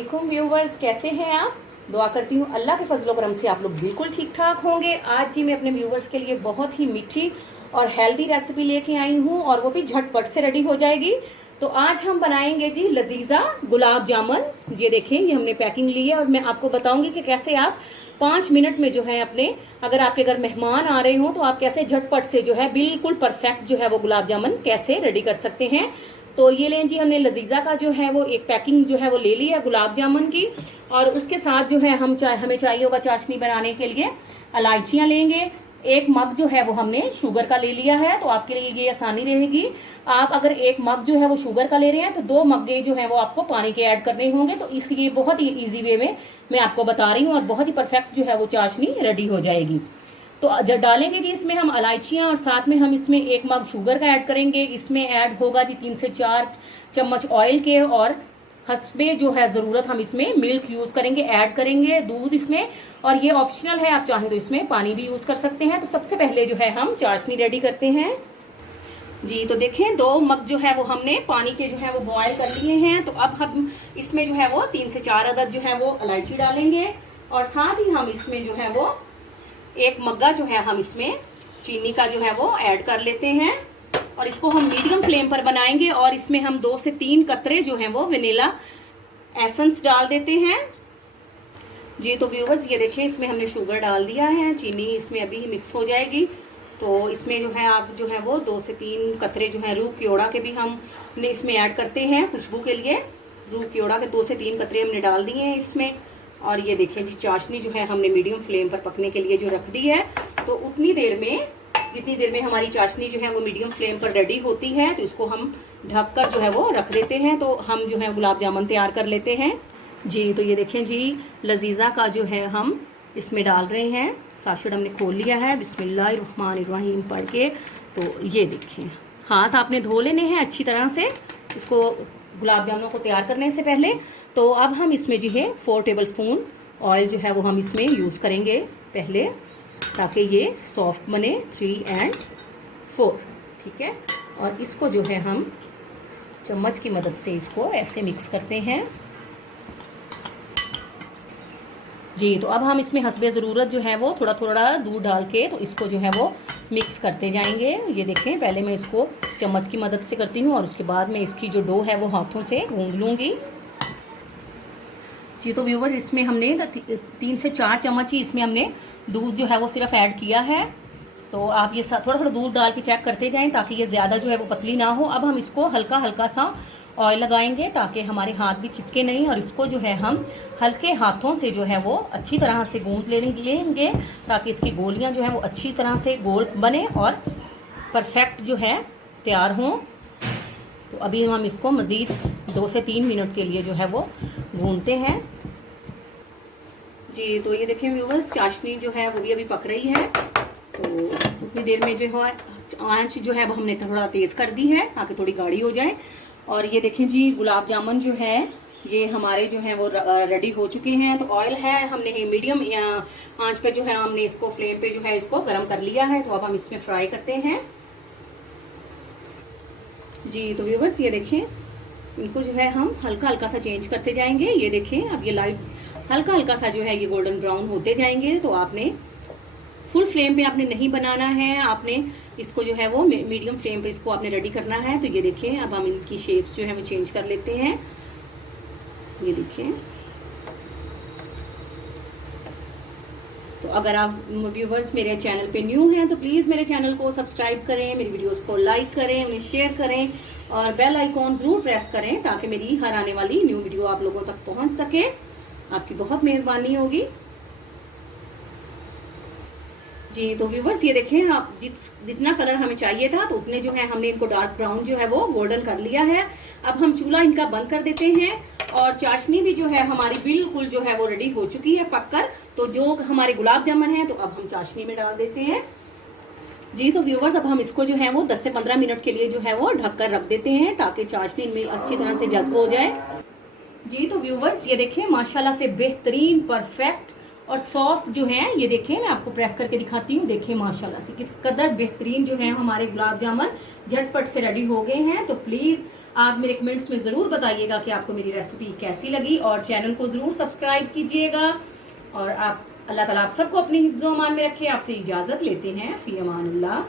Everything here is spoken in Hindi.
वालेकुम व्यूवर्स, कैसे हैं आप। दुआ करती हूँ अल्लाह के फजलो करम से आप लोग बिल्कुल ठीक ठाक होंगे। आज जी मैं अपने व्यूवर्स के लिए बहुत ही मीठी और हेल्दी रेसिपी लेके आई हूँ और वो भी झटपट से रेडी हो जाएगी। तो आज हम बनाएंगे जी लजीजा गुलाब जामुन। ये देखें, ये हमने पैकिंग ली है और मैं आपको बताऊंगी कि कैसे आप 5 मिनट में जो है अपने, अगर आपके घर मेहमान आ रहे हो तो आप कैसे झटपट से जो है बिल्कुल परफेक्ट जो है वो गुलाब जामुन कैसे रेडी कर सकते हैं। तो ये लें जी, हमने लजीजा का जो है वो एक पैकिंग जो है वो ले ली है गुलाब जामुन की। और उसके साथ जो है हमें चाहिए होगा चाशनी बनाने के लिए इलायचियाँ लेंगे। एक मग जो है वो हमने शुगर का ले लिया है, तो आपके लिए ये आसानी रहेगी। आप अगर एक मग जो है वो शुगर का ले रहे हैं तो 2 मग्गे जो है वो आपको पानी के ऐड करने होंगे। तो इसलिए बहुत ही ईजी वे में मैं आपको बता रही हूँ और बहुत ही परफेक्ट जो है वो चाशनी रेडी हो जाएगी। तो जब डालेंगे जी इसमें हम इलायचियाँ और साथ में हम इसमें 1 मग शुगर का ऐड करेंगे। इसमें ऐड होगा जी 3 से 4 चम्मच ऑयल के और हस्बे जो है ज़रूरत हम इसमें मिल्क यूज़ करेंगे, ऐड करेंगे दूध इसमें। और ये ऑप्शनल है, आप चाहें तो इसमें पानी भी यूज़ कर सकते हैं। तो सबसे पहले जो है हम चाशनी रेडी करते हैं जी। तो देखें 2 मग जो है वो हमने पानी के जो है वो बॉयल कर लिए हैं। तो अब हम इसमें जो है वो 3 से 4 अदद जो है वो इलायची डालेंगे और साथ ही हम इसमें जो है वो 1 मग्गा जो है हम इसमें चीनी का जो है वो ऐड कर लेते हैं और इसको हम मीडियम फ्लेम पर बनाएंगे। और इसमें हम 2 से 3 कतरे जो हैं वो वनीला एसेंस डाल देते हैं जी। तो व्यूवर्स ये देखिए, इसमें हमने शुगर डाल दिया है, चीनी इसमें अभी मिक्स हो जाएगी। तो इसमें जो है आप जो है वो 2 से 3 कतरे जो है रूह क्योड़ा के भी हमने इसमें ऐड करते हैं खुशबू के लिए। रूह क्योड़ा के 2 से 3 कतरे हमने डाल दिए हैं इसमें। और ये देखिए जी, चाशनी जो है हमने मीडियम फ्लेम पर पकने के लिए जो रख दी है। तो उतनी देर में, जितनी देर में हमारी चाशनी जो है वो मीडियम फ्लेम पर रेडी होती है, तो इसको हम ढककर जो है वो रख देते हैं। तो हम जो है गुलाब जामुन तैयार कर लेते हैं जी। तो ये देखें जी, लजीजा का जो है हम इसमें डाल रहे हैं। साशड हमने खोल लिया है, बिस्मिल्लाहिर्रहमानिर्रहीम पढ़ के। तो ये देखें, हाथ आपने धो लेने हैं अच्छी तरह से इसको गुलाब जामुनों को तैयार करने से पहले। तो अब हम इसमें जो है 4 टेबलस्पून ऑयल जो है वो हम इसमें यूज़ करेंगे पहले, ताकि ये सॉफ्ट बने। 3 और 4, ठीक है। और इसको जो है हम चम्मच की मदद से इसको ऐसे मिक्स करते हैं जी। तो अब हम इसमें हस्बे ज़रूरत जो है वो थोड़ा थोड़ा दूध डाल के तो इसको जो है वो मिक्स करते जाएंगे। ये देखें, पहले मैं इसको चम्मच की मदद से करती हूँ और उसके बाद मैं इसकी जो डो है वो हाथों से गूंद लूँगी जी। तो व्यूवर्स, इसमें हमने 3 से 4 चम्मच ही इसमें हमने दूध जो है वो सिर्फ ऐड किया है। तो आप ये थोड़ा थोड़ा दूध डाल के चेक करते जाएं ताकि ये ज़्यादा जो है वो पतली ना हो। अब हम इसको हल्का हल्का सा ऑयल लगाएंगे ताकि हमारे हाथ भी चिपके नहीं, और इसको जो है हम हल्के हाथों से जो है वो अच्छी तरह से गूंद लेंगे ताकि इसकी गोलियां जो है वो अच्छी तरह से गोल बने और परफेक्ट जो है तैयार हों। तो अभी हम इसको मज़ीद 2 से 3 मिनट के लिए जो है वो भूनते हैं जी। तो ये देखें व्यूवर्स, चाशनी जो है वो भी अभी पक रही है। तो उतनी देर में जो है आंच जो है वो हमने थोड़ा तेज़ कर दी है ताकि थोड़ी गाढ़ी हो जाए। और ये देखें जी, गुलाब जामुन जो है ये हमारे जो है वो रेडी हो चुके हैं। तो ऑयल है, हमने मीडियम आंच पे जो है हमने इसको फ्लेम पे जो है इसको गर्म कर लिया है। तो अब हम इसमें फ्राई करते हैं जी। तो व्यूवर्स ये देखें, इनको जो है हम हल्का हल्का सा चेंज करते जाएंगे। ये देखें, अब ये लाइट हल्का हल्का सा जो है ये गोल्डन ब्राउन होते जाएंगे। तो आपने फुल फ्लेम पे आपने नहीं बनाना है, आपने इसको जो है वो मीडियम फ्लेम पे इसको आपने रेडी करना है। तो ये देखें, अब हम इनकी शेप्स जो है वो चेंज कर लेते हैं। ये देखें, तो अगर आप व्यूवर्स मेरे चैनल पे न्यू हैं तो प्लीज़ मेरे चैनल को सब्सक्राइब करें, मेरी वीडियोस को लाइक करें, उन्हें शेयर करें और बेल आइकॉन ज़रूर प्रेस करें ताकि मेरी हर आने वाली न्यू वीडियो आप लोगों तक पहुंच सके। आपकी बहुत मेहरबानी होगी जी। तो व्यूवर्स ये देखें, आप जितना कलर हमें चाहिए था तो उतने जो है हमने इनको डार्क ब्राउन जो है वो गोल्डन कर लिया है। अब हम चूल्हा इनका बंद कर देते हैं और चाशनी भी जो है हमारी बिल्कुल जो है वो रेडी हो चुकी है पककर। तो जो हमारे गुलाब जामुन है तो अब हम चाशनी में डाल देते हैं जी। तो व्यूवर्स, अब हम इसको जो है वो 10 से 15 मिनट के लिए जो है वो ढक कर रख देते हैं ताकि चाशनी में अच्छी तरह से जज्ब हो जाए जी। तो व्यूवर्स ये देखें, माशाल्लाह से बेहतरीन परफेक्ट और सॉफ्ट जो है, ये देखें मैं आपको प्रेस करके दिखाती हूँ। देखें माशाल्लाह से किस कदर बेहतरीन जो है हमारे गुलाब जामुन झटपट से रेडी हो गए हैं। तो प्लीज़ आप मेरे कमेंट्स में ज़रूर बताइएगा कि आपको मेरी रेसिपी कैसी लगी, और चैनल को ज़रूर सब्सक्राइब कीजिएगा। और आप, अल्लाह ताला आप सबको अपनी हिफ्ज़ो अमान में रखे। आपसे इजाज़त लेते हैं। फ़ी अमानुल्लाह।